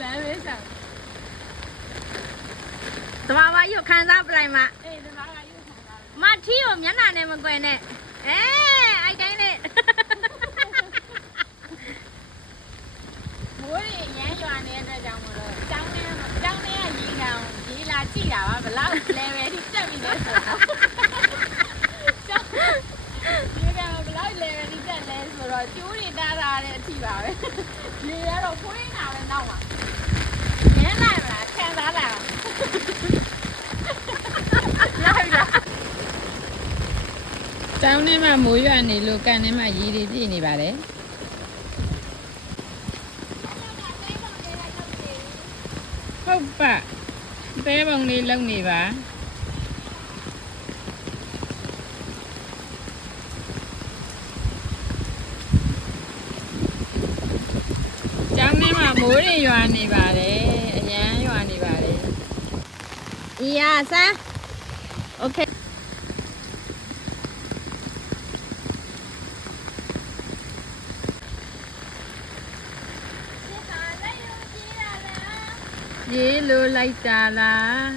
来没上。怎么我又看到不来嘛？哎，这妈妈又看到了。妈提我面哪那么贵呢？哎，爱干的。我的眼缘呢，这讲么了？长得一样，一拉几呀？我不老来外地证明的是。你看我不老来外地证来是了，酒里打打的提吧呗。你那都不会拿的闹嘛？年来了，看啥来了？来不来？ ကျောင်းထဲမှာမိုးရွာနေလို့ကန်ထဲမှာရေတွေပြည့်နေပါတယ်ဟုတ်ပါတဲပုံလေးလုံနေပါကျောင်းထဲမှာမိုးတွေရွာနေပါတယ်အရန်ရွာနေပါတယ်1、2、3 OK ရေလိုလိုက်တာလား